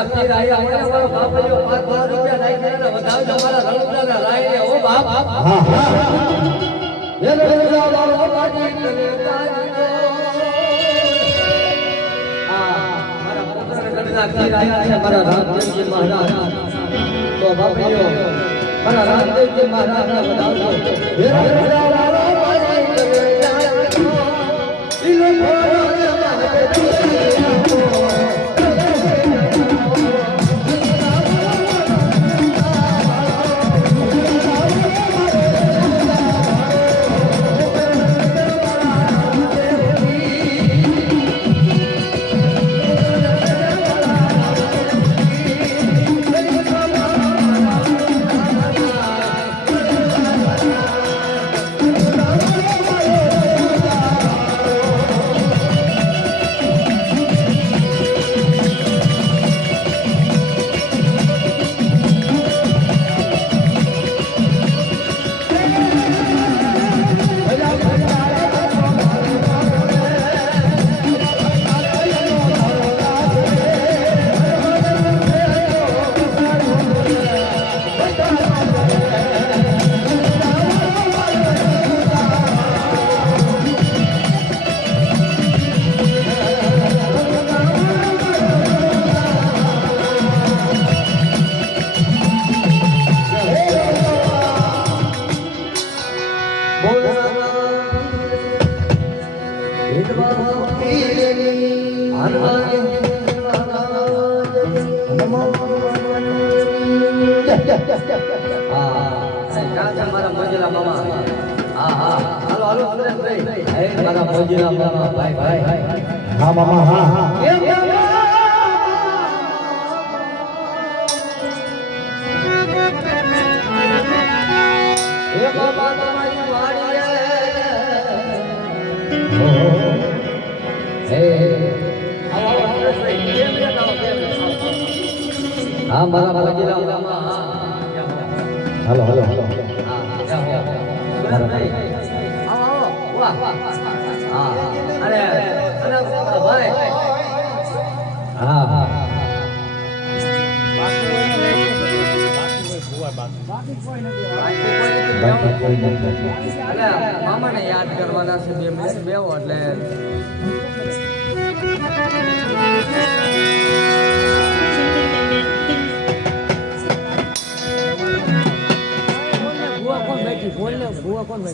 ઘરના પીર આયા હોય અમારો બાપ પાંચ પાંચ રૂપિયા નાખી અને વધાવજો અમારા રણુજાના રાયને હો બાપ હા હા એ રણુજા વાળો પાટી કરે તારીનો. આ મારા પુત્રને ઘરના પીર આયા છે મારા રામદેવજી મહારાજ તો બાપજીઓ મારા રામદેવજી મહારાજને વધાવજો હે રણુજા વાળો પાટી કરે તારીનો. ઈ લોકો હા મામા? હા હા. હા હે બાબા હા, મારા હાલો હાલો હાલો. હા હા. મામાને યાદ કરવાના છે બે મિનિટ બેવો એટલે.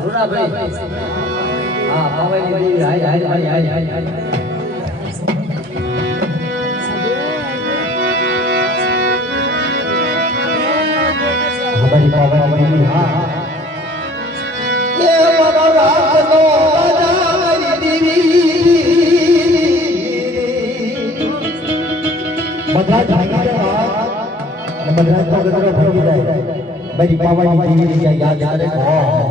રૂડાભાઈ હા પાવાની દેવી હા એ મારો રાતનો રાજા મારી દેવી બધા જાગી જવા અને બધા ગદરો ભાગી જાય. મારી પાવાની દેવી યાદ યાદ કરે